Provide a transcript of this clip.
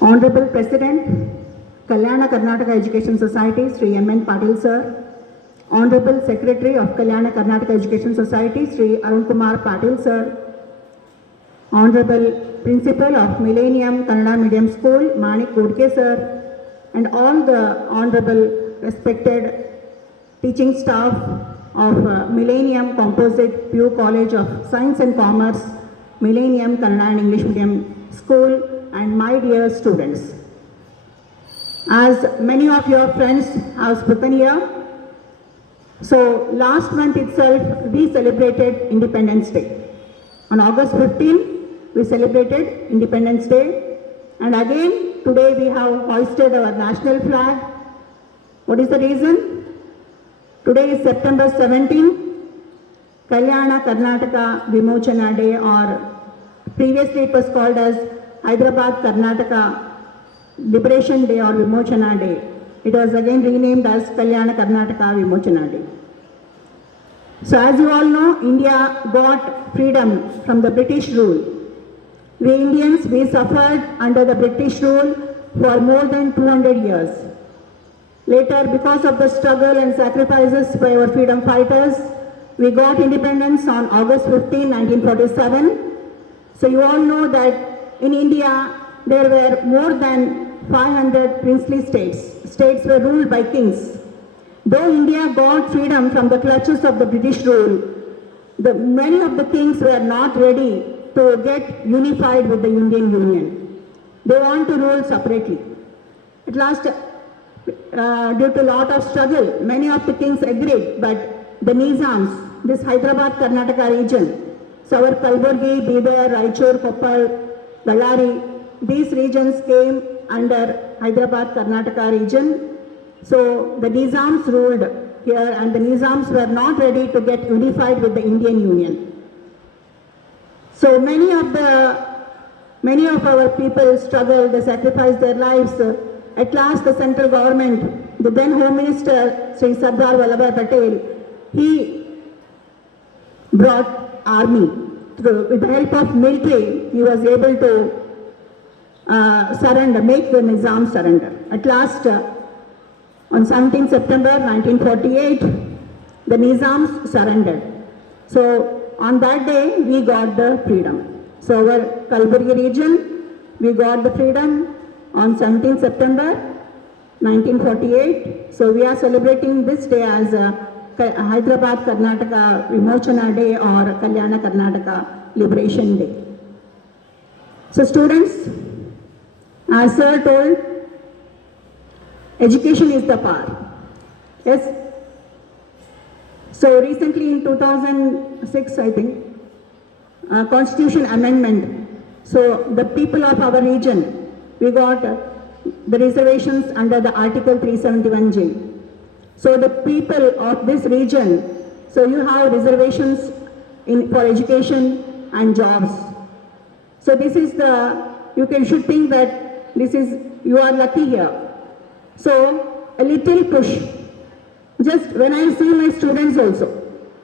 Honorable President, Kalyana Karnataka Education Society, Sri M.N. Patil Sir, Honorable Secretary of Kalyana Karnataka Education Society, Sri Arun Kumar Patil Sir, Honorable Principal of Millennium Kannada Medium School, Manik Godke Sir, and all the Honorable respected teaching staff of Millennium Composite Pure College of Science and Commerce, Millennium Kannada and English Medium School, and my dear students. As many of your friends have spoken here, so last month itself we celebrated Independence Day. On August 15, we celebrated Independence Day, and again today we have hoisted our national flag. What is the reason? Today is September 17, Kalyana Karnataka Vimochana Day, or previously it was called as Hyderabad Karnataka Liberation Day or Vimochana Day. It was again renamed as Kalyana Karnataka Vimochana Day. So as you all know, India got freedom from the British rule. We Indians, we suffered under the British rule for more than 200 years. Later, because of the struggle and sacrifices by our freedom fighters, we got independence on August 15, 1947. So you all know that in India, there were more than 500 princely states. States were ruled by kings. Though India got freedom from the clutches of the British rule, many of the kings were not ready to get unified with the Indian Union. They want to rule separately. At last, due to a lot of struggle, many of the kings agreed, but the Nizams, this Hyderabad Karnataka region, so our Kalburgi, Bidar, Raichur, Koppal, Ballari, these regions came under Hyderabad Karnataka region. So the Nizams ruled here, and the Nizams were not ready to get unified with the Indian Union. So many of our people struggled, they sacrificed their lives. At last the central government, the then Home Minister Sri Sardar Vallabhbhai Patel, he brought army. With the help of military, he was able to surrender, make the Nizam surrender. At last, on 17 September 1948, the Nizams surrendered. So on that day, we got the freedom. So our Kalburgi region, we got the freedom on 17 September 1948. So we are celebrating this day as Hyderabad Karnataka Vimochana Day or Kalyana Karnataka Liberation Day. So students, as Sir told, education is the power. Yes? So recently in 2006, I think, Constitution Amendment. So the people of our region, we got the reservations under the Article 371J. So the people of this region, so you have reservations for education and jobs. So this is should think that you are lucky here. So a little push. Just when I see my students also,